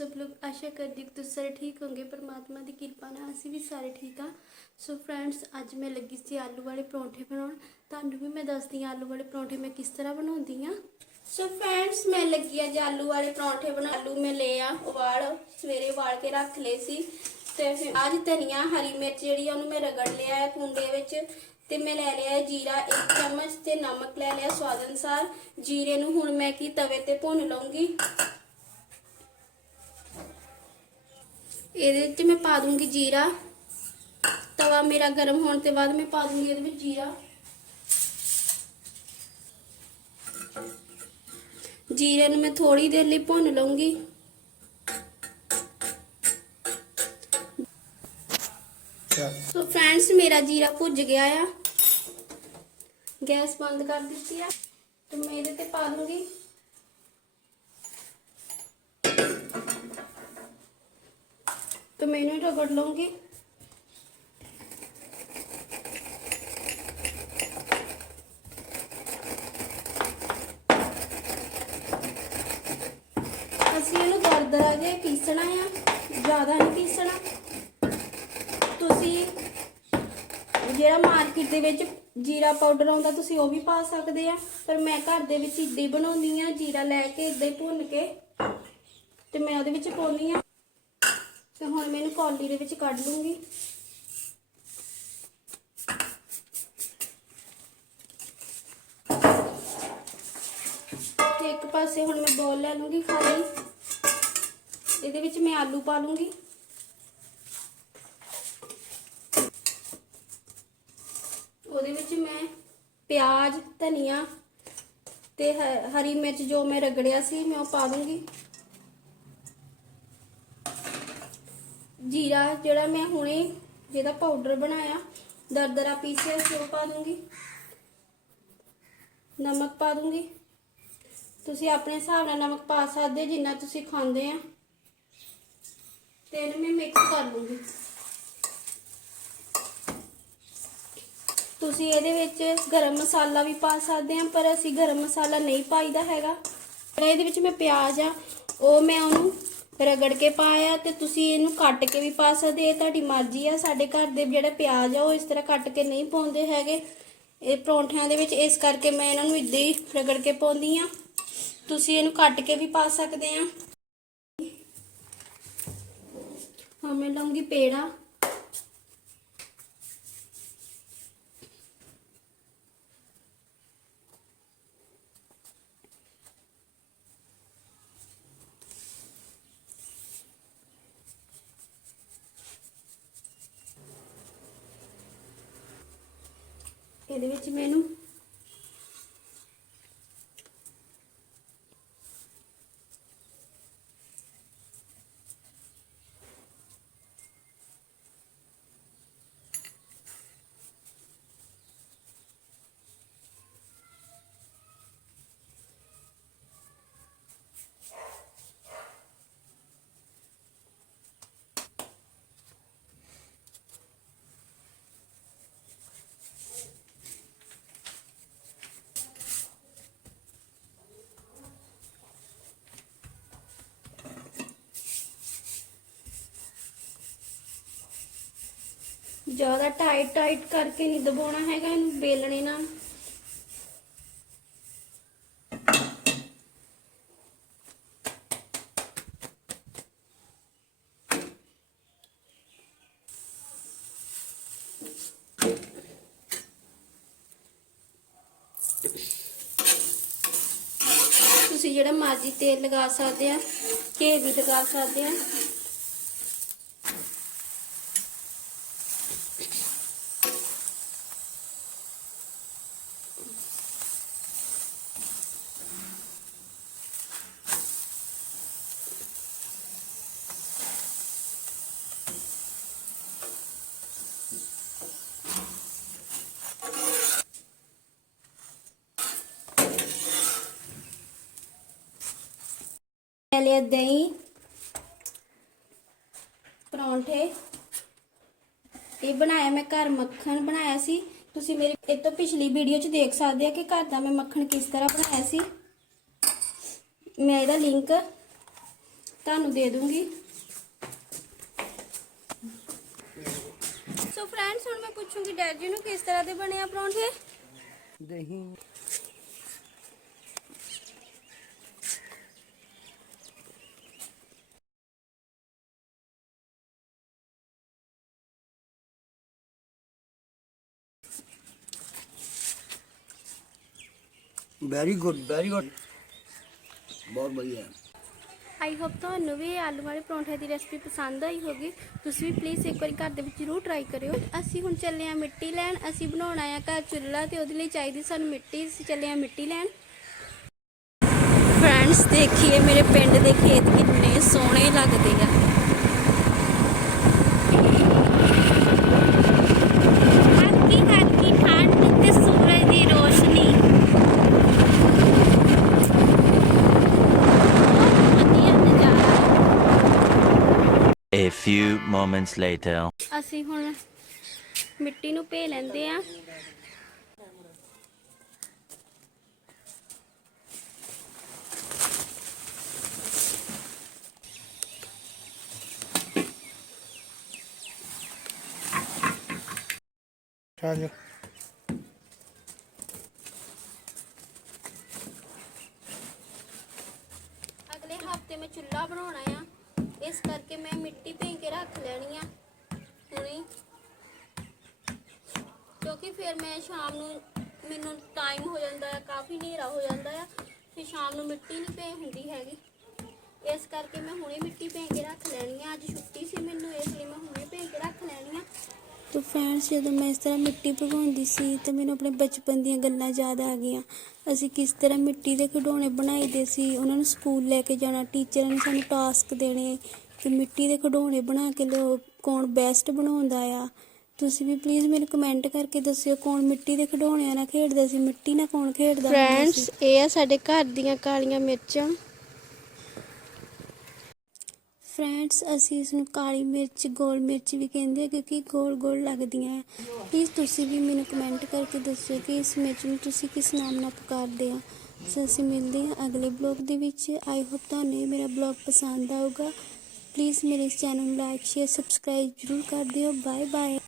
ਸਭ ਲੋਕ ਆਸ਼ਾ कर दी कि तुम सारे ठीक होंगे ਦੀ ਕਿਰਪਾ ਨਾਲ ਅਸੀਂ ਵੀ ਸਾਰੇ ਠੀਕ ਆ ਸੋ ਫਰੈਂਡਸ ਅੱਜ ਮੈਂ ਲੱਗੀ ਸੀ ਆਲੂ ਵਾਲੇ ਪਰੌਂਠੇ ਬਣਾਉਣ। ਤੁਹਾਨੂੰ ਵੀ ਮੈਂ ਦੱਸਦੀ ਆ ਆਲੂ ਵਾਲੇ ਪਰੌਂਠੇ ਮੈਂ ਕਿਸ ਤਰ੍ਹਾਂ ਬਣਾਉਂਦੀ ਆ ਸੋ ਫਰੈਂਡਸ ਮੈਂ ਲੱਗੀ ਆ ਜੀ ਆਲੂ ਵਾਲੇ ਪਰੌਂਠੇ ਬਣਾ ਆਲੂ ਮੈਂ ਲਏ ਆ, ਉਬਾਲ, ਸਵੇਰੇ ਉਬਾਲ ਕੇ ਰੱਖ ਲਏ ਸੀ। ਤੇ ਫਿਰ ਅੱਜ ਧਨੀਆ, ਹਰੀ ਮਿਰਚ ਜਿਹੜੀ ਆ, ਉਹਨੂੰ ਮੈਂ ਰਗੜ ਲਿਆ ਹੈ ਕੁੰਡੇ ਵਿੱਚ। ਤੇ ਮੈਂ ਲੈ ਲਿਆ ਜੀਰਾ 1 ਚਮਚ ਤੇ ਨਮਕ ਲੈ ਲਿਆ ਸਵਾਦ ਅਨੁਸਾਰ। ਜੀਰੇ ਨੂੰ ਹੁਣ ਮੈਂ ਕੀ ਤਵੇ ਤੇ ਭੁੰਨ ਲਵਾਂਗੀ ਇਹਦੇ ਵਿੱਚ ਮੈਂ ਪਾ ਦੂੰਗੀ ਜੀਰਾ। ਤਵਾ ਮੇਰਾ ਗਰਮ ਹੋਣ ਤੇ ਬਾਅਦ ਮੈਂ ਪਾ ਦੂੰਗੀ ਇਹਦੇ ਵਿੱਚ ਜੀਰਾ। ਜੀਰੇ ਨੂੰ ਮੈਂ ਥੋੜੀ ਦੇਰ ਲਈ ਭੁੰਨ ਲਵਾਂਗੀ ਸੋ ਫਰੈਂਡਸ, ਮੇਰਾ ਜੀਰਾ ਭੁੱਜ ਗਿਆ ਆ। ਗੈਸ ਬੰਦ ਕਰ ਦਿੱਤੀ ਆ। ਤੇ ਮੈਂ ਇਹਦੇ ਤੇ ਪਾ ਦੂੰਗੀ। तो मैं इन्हें रगड़ लूंगी ਅਸੀਂ ਇਹਨੂੰ ਦਰਦਰਾ ਜੇ ਪੀਸਣਾ ਆ ਜ਼ਿਆਦਾ ਨਹੀਂ ਪੀਸਣਾ ਤੁਸੀਂ ਜਿਹੜਾ ਮਾਰਕੀਟ ਦੇ ਵਿੱਚ ਜੀਰਾ ਪਾਊਡਰ ਆਉਂਦਾ ਤੁਸੀਂ ਉਹ ਵੀ ਪਾ ਸਕਦੇ ਆ ਪਰ ਮੈਂ ਘਰ ਦੇ ਵਿੱਚ ਇੱਦਾਂ ਹੀ ਬਣਾਉਂਦੀ ਆ ਜੀਰਾ ਲੈ ਕੇ ਇੱਦਾਂ ਹੀ ਭੁੰਨ ਕੇ ਤੇ ਮੈਂ ਉਹਦੇ ਵਿੱਚ ਪਾਉਂਦੀ ਆ ਤੇ ਹੁਣ ਮੈਂ ਇਹਨੂੰ ਕੌਲੀ ਦੇ ਵਿੱਚ ਕੱਢ ਲੂੰਗੀ। ਤੇ ਇੱਕ ਪਾਸੇ ਹੁਣ ਮੈਂ ਬੋਲ ਲੈ ਲੂੰਗੀ ਖਾਲੀ। ਇਹਦੇ ਵਿੱਚ ਮੈਂ ਆਲੂ ਪਾ ਲੂੰਗੀ। ਉਹਦੇ ਵਿੱਚ ਮੈਂ ਪਿਆਜ਼, ਧਨੀਆ ਤੇ ਹਰੀ ਮਿਰਚ ਜੋ ਮੈਂ ਰਗੜਿਆ ਸੀ ਮੈਂ ਉਹ ਪਾ ਦੂੰਗੀ। ਜੀਰਾ ਜਿਹੜਾ ਮੈਂ ਹੁਣੇ ਜਿਹਦਾ ਪਾਊਡਰ ਬਣਾਇਆ ਦਰਦਰਾ ਪੀਸਿਆ ਸੀ ਉਹ ਪਾ ਦੂੰਗੀ। ਨਮਕ ਪਾ ਦੂੰਗੀ। ਤੁਸੀਂ ਆਪਣੇ ਹਿਸਾਬ ਨਾਲ ਨਮਕ ਪਾ ਸਕਦੇ, ਜਿੰਨਾ ਤੁਸੀਂ ਖਾਂਦੇ ਆ। ਤੇ ਇਹਨੂੰ ਮੈਂ ਮਿਕਸ ਕਰ ਲੂੰਗੀ। ਤੁਸੀਂ ਇਹਦੇ ਵਿੱਚ ਗਰਮ ਮਸਾਲਾ ਵੀ ਪਾ ਸਕਦੇ ਆ, ਪਰ ਅਸੀਂ ਗਰਮ ਮਸਾਲਾ ਨਹੀਂ ਪਾਈਦਾ ਹੈਗਾ। ਇਹਦੇ ਵਿੱਚ ਮੈਂ ਪਿਆਜ਼ ਆ, ਉਹ ਮੈਂ ਉਹਨੂੰ ਰਗੜ ਕੇ ਪਾਇਆ ਤੇ ਤੁਸੀਂ ਇਹਨੂੰ ਕੱਟ ਕੇ ਵੀ ਪਾ ਸਕਦੇ, ਇਹ ਤੁਹਾਡੀ ਮਰਜ਼ੀ ਆ। ਸਾਡੇ ਘਰ ਦੇ ਜਿਹੜੇ ਪਿਆਜ਼ ਆ, ਉਹ ਇਸ ਤਰ੍ਹਾਂ ਕੱਟ ਕੇ ਨਹੀਂ ਪਾਉਂਦੇ ਹੈਗੇ। ਇਹ ਪਰੌਂਠਿਆਂ ਦੇ ਵਿੱਚ ਇਸ ਕਰਕੇ ਮੈਂ ਇਹਨਾਂ ਨੂੰ ਇਦਾਂ ਹੀ ਰਗੜ ਕੇ ਪਾਉਂਦੀ ਆ। ਤੁਸੀਂ ਇਹਨੂੰ ਕੱਟ ਕੇ ਵੀ ਪਾ ਸਕਦੇ ਆ। ਹਾਂ, ਮੈਂ ਲਵਾਂਗੀ ਪੇੜਾ। ਇਹਦੇ ਵਿੱਚ ਮੈਨੂੰ ਜ਼ਿਆਦਾ ਟਾਈਟ ਟਾਈਟ ਕਰਕੇ ਨਹੀਂ ਦਬਾਉਣਾ ਹੈਗਾ ਇਹਨੂੰ ਬੇਲਣੇ ਨਾਲ ਤੁਸੀਂ ਜਿਹੜਾ ਮਰਜ਼ੀ ਤੇਲ ਲਗਾ ਸਕਦੇ ਆ ਘੇ ਵੀ ਲਗਾ ਸਕਦੇ ਆ ਲੈ ਲਿਆ ਪਰੌਂਠੇ। ਇਹ ਬਣਾਇਆ ਮੈਂ ਘਰ ਮੱਖਣ ਬਣਾਇਆ ਸੀ। ਤੁਸੀਂ ਮੇਰੀ ਇਹ ਤੋਂ ਪਿਛਲੀ ਵੀਡੀਓ 'ਚ ਦੇਖ ਸਕਦੇ ਆ ਕਿ ਘਰ ਦਾ ਮੈਂ ਮੱਖਣ ਕਿਸ ਤਰ੍ਹਾਂ ਬਣਾਇਆ ਸੀ। ਮੈਂ ਇਹਦਾ ਲਿੰਕ ਤੁਹਾਨੂੰ ਦੇ ਦੂੰਗੀ। ਸੋ ਫਰੈਂਡਸ ਹੁਣ ਮੈਂ ਪੁੱਛੂੰਗੀ ਡੈਡ ਜੀ ਨੂੰ ਕਿਸ ਤਰ੍ਹਾਂ ਦੇ ਬਣੇ ਆ ਪਰੌਂਠੇ? ਦਹੀਂ। ਵੈਰੀ ਗੁੱਡ ਵੈਰੀ ਗੁੱਡ ਬਹੁਤ ਵਧੀਆ। ਆਈ ਹੋਪ ਤੁਹਾਨੂੰ ਵੀ ਆਲੂ ਵਾਲੇ ਪਰੌਂਠੇ ਦੀ ਰੈਸਪੀ ਪਸੰਦ ਆਈ ਹੋਗੀ ਤੁਸੀਂ ਵੀ ਪਲੀਜ਼ ਇੱਕ ਵਾਰੀ ਘਰ ਦੇ ਵਿੱਚ ਜ਼ਰੂਰ ਟਰਾਈ ਕਰਿਓ। ਅਸੀਂ ਹੁਣ ਚੱਲੇ ਆ ਮਿੱਟੀ ਲੈਣ। ਅਸੀਂ ਬਣਾਉਣਾ ਆ ਘਰ ਚੁੱਲ੍ਹਾ ਤੇ ਉਹਦੇ ਲਈ ਚਾਹੀਦੀ ਸਾਨੂੰ ਮਿੱਟੀ। ਅਸੀਂ ਚੱਲੇ ਆ ਮਿੱਟੀ ਲੈਣ। ਫਰੈਂਡਸ ਦੇਖੀਏ ਮੇਰੇ ਪਿੰਡ ਦੇ ਖੇਤ ਕਿੰਨੇ ਸੋਹਣੇ ਲੱਗਦੇ ਆ ਹਲਕੀ ਹਲਕੀ ਠੰਡ ਤੇ ਸੂਰਜ ਦੀ ਰੋਸ਼ਨੀ ਬਹੁਤ ਵਧੀਆ ਨਜ਼ਾਰਾ A few moments later. ਅਸੀਂ ਹੁਣ ਮਿੱਟੀ ਨੂੰ ਭੇ ਲੈਂਦੇ ਆ ਚੱਲ ਅਗਲੇ ਹਫ਼ਤੇ ਮੈਂ ਚੁੱਲ੍ਹਾ ਬਣਾਉਣਾ ਆ ਇਸ ਕਰਕੇ ਮੈਂ ਮਿੱਟੀ ਭੇ ਕੇ ਰੱਖ ਲੈਣੀ ਆ। ਹੁਣੇ। ਕਿਉਂਕਿ ਫਿਰ ਮੈਂ ਸ਼ਾਮ ਨੂੰ ਮੈਨੂੰ ਟਾਈਮ ਹੋ ਜਾਂਦਾ ਆ, ਕਾਫੀ ਹਨੇਰਾ ਹੋ ਜਾਂਦਾ ਆ, ਫਿਰ ਸ਼ਾਮ ਨੂੰ ਮਿੱਟੀ ਨਹੀਂ ਭੇ ਹੁੰਦੀ ਹੈਗੀ। ਇਸ ਕਰਕੇ ਮੈਂ ਹੁਣੇ ਮਿੱਟੀ ਭੇ ਕੇ ਰੱਖ ਲੈਣੀ ਆ, ਅੱਜ ਛੁੱਟੀ ਸੀ ਮੈਨੂੰ ਇਸ ਲਈ ਮੈਂ ਹੁਣੇ ਭੇ ਕੇ ਰੱਖ ਲੈਣੀ ਆ ਤੋ ਫਰੈਂਡਸ ਜਦੋਂ ਮੈਂ ਇਸ ਤਰ੍ਹਾਂ ਮਿੱਟੀ ਭਗਾਉਂਦੀ ਸੀ ਤਾਂ ਮੈਨੂੰ ਆਪਣੇ ਬਚਪਨ ਦੀਆਂ ਗੱਲਾਂ ਯਾਦ ਆ ਗਈਆਂ। ਅਸੀਂ ਕਿਸ ਤਰ੍ਹਾਂ ਮਿੱਟੀ ਦੇ ਖਿਡੌਣੇ ਬਣਾਈਦੇ ਸੀ, ਉਹਨਾਂ ਨੂੰ ਸਕੂਲ ਲੈ ਕੇ ਜਾਣਾ, ਟੀਚਰਾਂ ਨੇ ਸਾਨੂੰ ਟਾਸਕ ਦੇਣੇ ਕਿ ਮਿੱਟੀ ਦੇ ਖਿਡੌਣੇ ਬਣਾ ਕੇ ਲਿਓ, ਕੌਣ ਬੈਸਟ ਬਣਾਉਂਦਾ ਆ। ਤੁਸੀਂ ਵੀ ਪਲੀਜ਼ ਮੈਨੂੰ ਕਮੈਂਟ ਕਰਕੇ ਦੱਸਿਓ ਕੌਣ ਮਿੱਟੀ ਦੇ ਖਿਡੌਣਿਆਂ ਨਾਲ ਖੇਡਦਾ ਸੀ, ਮਿੱਟੀ ਨਾਲ ਕੌਣ ਖੇਡਦਾ ਹੁੰਦਾ ਸੀ? ਫਰੈਂਡਸ ਇਹ ਆ ਸਾਡੇ ਘਰ ਦੀਆਂ ਕਾਲੀਆਂ ਮਿਰਚਾਂ। ਫਰੈਂਡਸ, ਅਸੀਂ ਇਸ ਨੂੰ ਕਾਲੀ ਮਿਰਚ, ਗੋਲ ਮਿਰਚ ਵੀ ਕਹਿੰਦੇ ਆ ਕਿਉਂਕਿ ਗੋਲ ਗੋਲ ਲੱਗਦੀਆਂ ਹੈ ਪਲੀਜ਼ ਤੁਸੀਂ ਵੀ ਮੈਨੂੰ ਕਮੈਂਟ ਕਰਕੇ ਦੱਸੋ ਕਿ ਇਸ ਮਿਰਚ ਨੂੰ ਤੁਸੀਂ ਕਿਸ ਨਾਮ ਨਾਲ ਪੁਕਾਰਦੇ ਆ। ਸੋ ਅਸੀਂ ਮਿਲਦੇ ਹਾਂ ਅਗਲੇ ਬਲੌਗ ਦੇ ਵਿੱਚ। ਆਈ ਹੋਪ ਤੁਹਾਨੂੰ ਇਹ ਮੇਰਾ ਬਲੌਗ ਪਸੰਦ ਆਊਗਾ। ਪਲੀਜ਼ ਮੇਰੇ ਇਸ ਚੈਨਲ ਨੂੰ ਲਾਈਕ ਸ਼ੇਅਰ ਸਬਸਕ੍ਰਾਈਬ ਜ਼ਰੂਰ ਕਰ ਦਿਓ। Bye bye